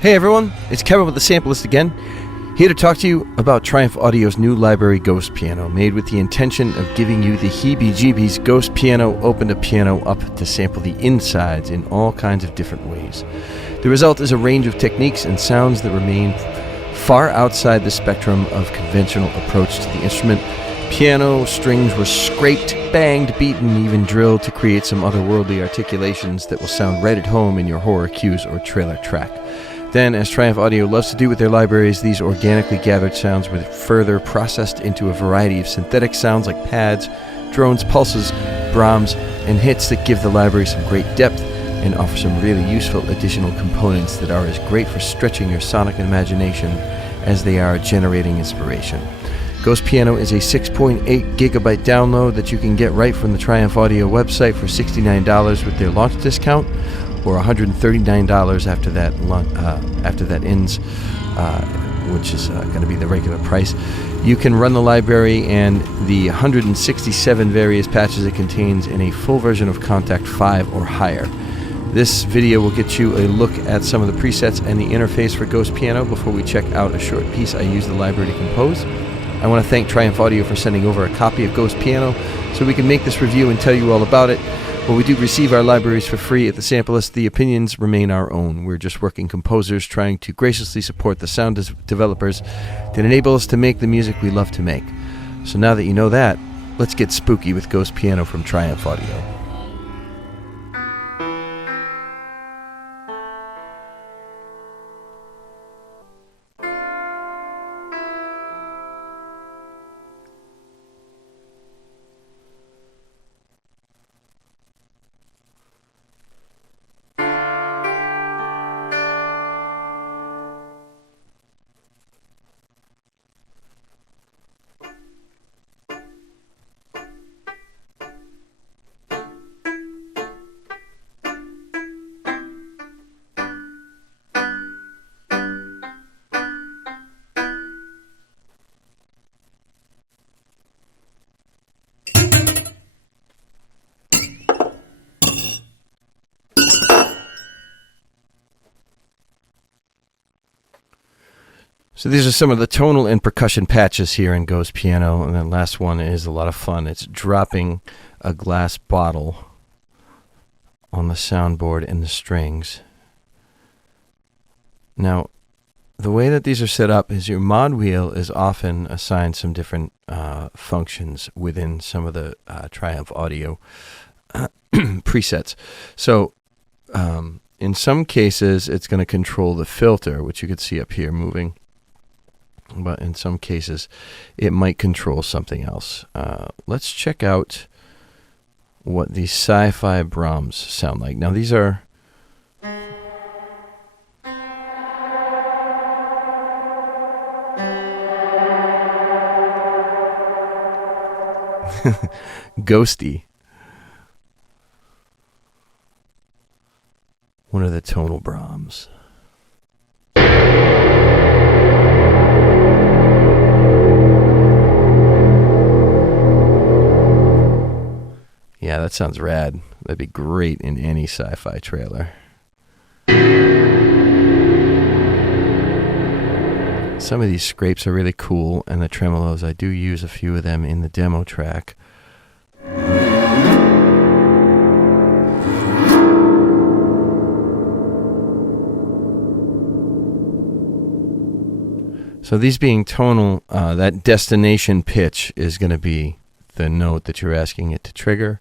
Hey everyone, it's Kevin with the Sampleist again, here to talk to you about Triumph Audio's new library Ghost Piano, made with the intention of giving you the heebie-jeebies. Ghost Piano opened a piano up to sample the insides in all kinds of different ways. The result is a range of techniques and sounds that remain far outside the spectrum of conventional approach to the instrument. Piano strings were scraped, banged, beaten, even drilled to create some otherworldly articulations that will sound right at home in your horror cues or trailer track. Then, as Triumph Audio loves to do with their libraries, these organically gathered sounds were further processed into a variety of synthetic sounds like pads, drones, pulses, Brahms, and hits that give the library some great depth and offer some really useful additional components that are as great for stretching your sonic imagination as they are generating inspiration. Ghost Piano is a 6.8 gigabyte download that you can get right from the Triumph Audio website for $69 with their launch discount, or $139 after that ends, which is going to be the regular price. You can run the library and the 167 various patches it contains in a full version of Contact 5 or higher. This video will get you a look at some of the presets and the interface for Ghost Piano before we check out a short piece I use the library to compose. I want to thank Triumph Audio for sending over a copy of Ghost Piano so we can make this review and tell you all about it. While we do receive our libraries for free at the Sampleist, the opinions remain our own. We're just working composers trying to graciously support the sound developers that enable us to make the music we love to make. So now that you know that, let's get spooky with Ghost Piano from Triumph Audio. So these are some of the tonal and percussion patches here in Ghost Piano, and then last one is a lot of fun. It's dropping a glass bottle on the soundboard and the strings. Now, the way that these are set up is your mod wheel is often assigned some different functions within some of the Triumph Audio presets. So in some cases, it's going to control the filter, which you could see up here moving. But in some cases, it might control something else. Let's check out what the sci-fi Brahms sound like. Now, these are ghosty. One of the tonal Brahms. Yeah, that sounds rad. That'd be great in any sci-fi trailer. Some of these scrapes are really cool, and the tremolos, I do use a few of them in the demo track. So these being tonal, that destination pitch is going to be the note that you're asking it to trigger.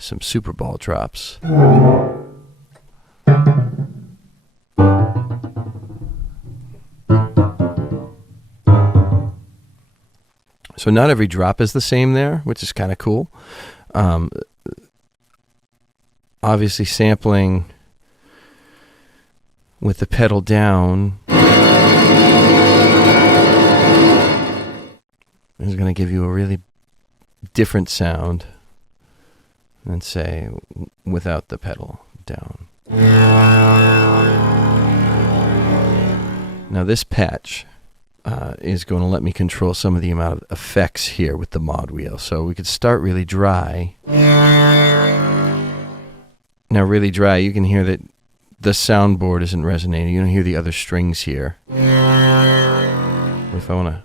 Some super ball drops. So not every drop is the same there, which is kind of cool. Obviously sampling with the pedal down is going to give you a really different sound than, say, without the pedal down. Now this patch is going to let me control some of the amount of effects here with the mod wheel. So we could start really dry. Now really dry, you can hear that the soundboard isn't resonating. You don't hear the other strings here. If I want to...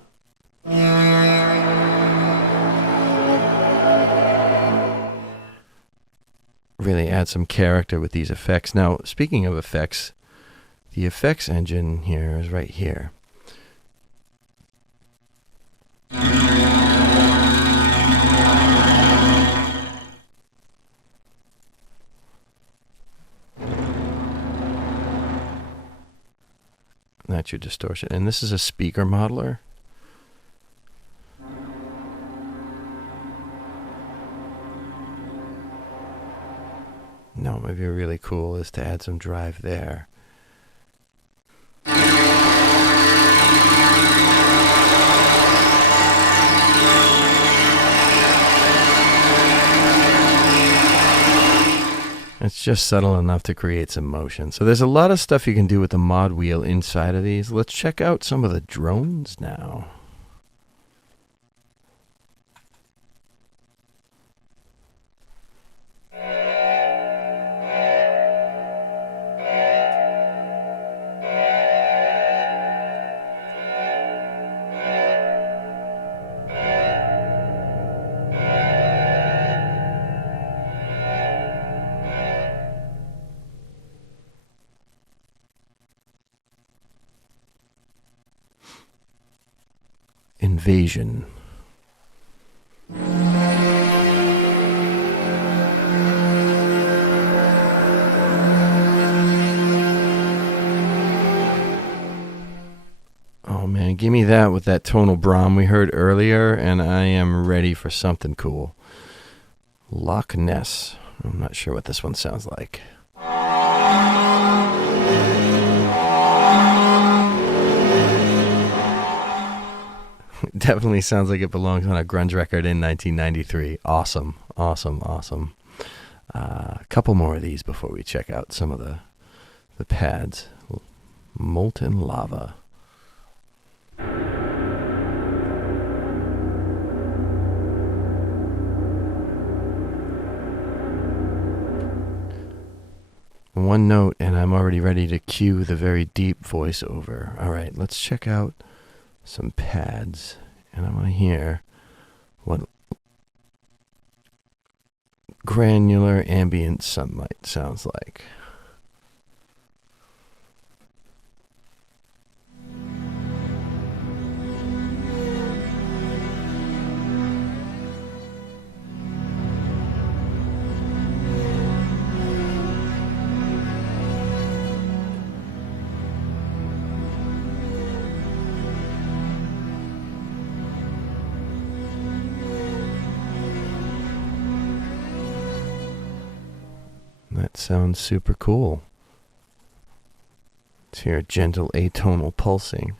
really add some character with these effects. Now, speaking of effects, the effects engine here is right here. That's your distortion. And this is a speaker modeler. No, maybe really cool is to add some drive there. It's just subtle enough to create some motion. So there's a lot of stuff you can do with the mod wheel inside of these. Let's check out some of the drones now. Invasion. Oh man, give me that with that tonal Brahm we heard earlier, and I am ready for something cool. Loch Ness. I'm not sure what this one sounds like. Definitely sounds like it belongs on a grunge record in 1993. Awesome, awesome, awesome. A couple more of these before we check out some of the pads. Molten Lava. One note, and I'm already ready to cue the very deep voiceover. All right, let's check out some pads, and I want to hear what granular ambient sunlight sounds like. That sounds super cool. Let's hear a gentle atonal pulsing.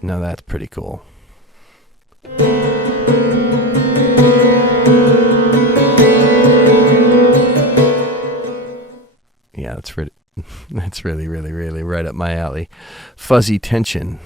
Now that's pretty cool. Yeah, that's really, that's really right up my alley. Fuzzy tension.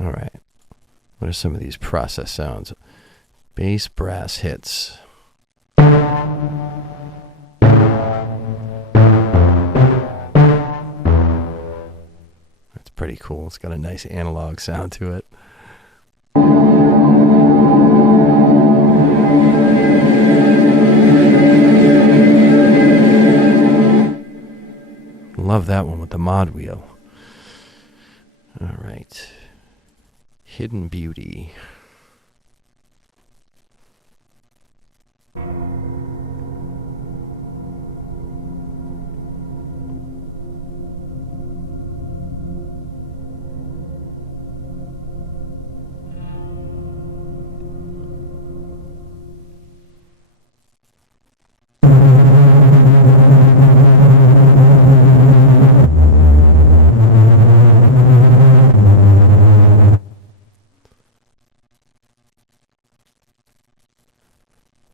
All right. What are some of these process sounds? Bass brass hits. That's pretty cool. It's got a nice analog sound to it. Love that one with the mod wheel. All right. Hidden Beauty.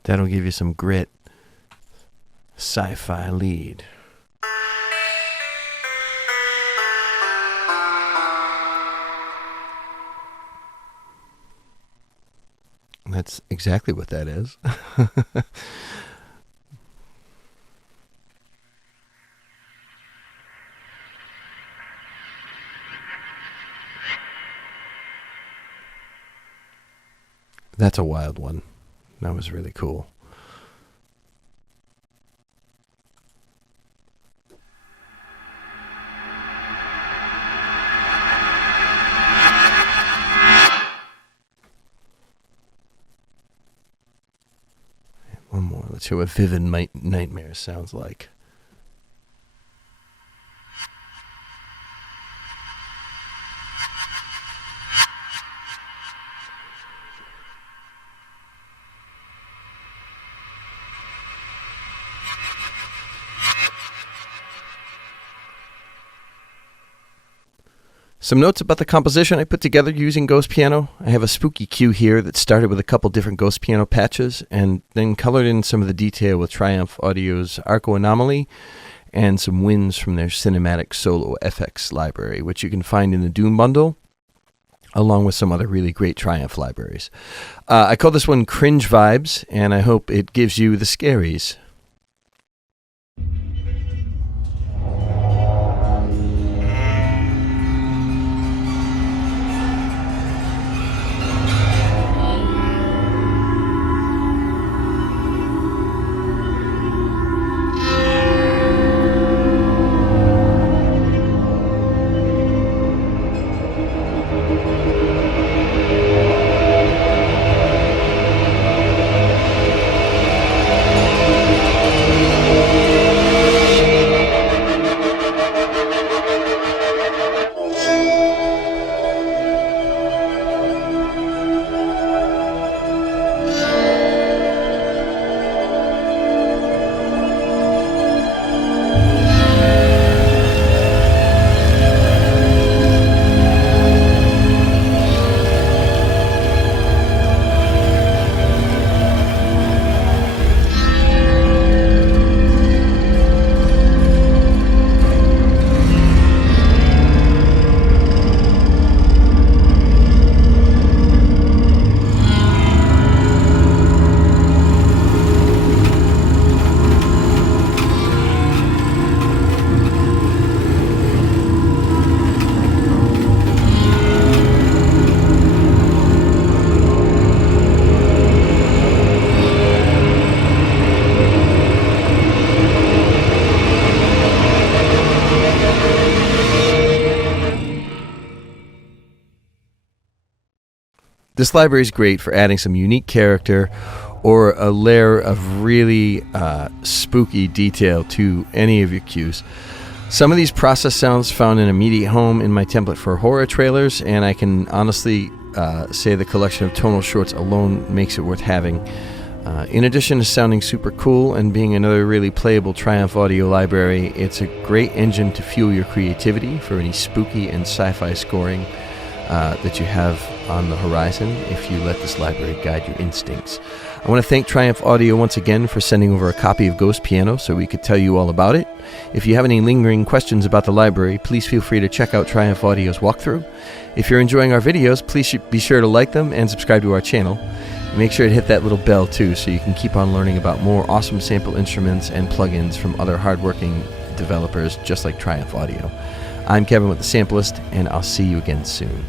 That'll give you some grit. Sci-fi lead. That's exactly what that is. That's a wild one. That was really cool. One more. Let's hear what Vivid Nightmare sounds like. Some notes about the composition I put together using Ghost Piano. I have a spooky cue here that started with a couple different Ghost Piano patches and then colored in some of the detail with Triumph Audio's Arco Anomaly and some winds from their Cinematic Solo FX library, which you can find in the Doom bundle, along with some other really great Triumph libraries. I call this one Cringe Vibes, and I hope it gives you the scaries. This library is great for adding some unique character or a layer of really spooky detail to any of your cues. Some of these process sounds found an immediate home in my template for horror trailers, and I can honestly say the collection of tonal shorts alone makes it worth having. In addition to sounding super cool and being another really playable Triumph audio library, it's a great engine to fuel your creativity for any spooky and sci-fi scoring that you have on the horizon if you let this library guide your instincts. I want to thank Triumph Audio once again for sending over a copy of Ghost Piano so we could tell you all about it. If you have any lingering questions about the library, please feel free to check out Triumph Audio's walkthrough. If you're enjoying our videos, please be sure to like them and subscribe to our channel. Make sure to hit that little bell too so you can keep on learning about more awesome sample instruments and plugins from other hardworking developers just like Triumph Audio. I'm Kevin with the Sampleist, and I'll see you again soon.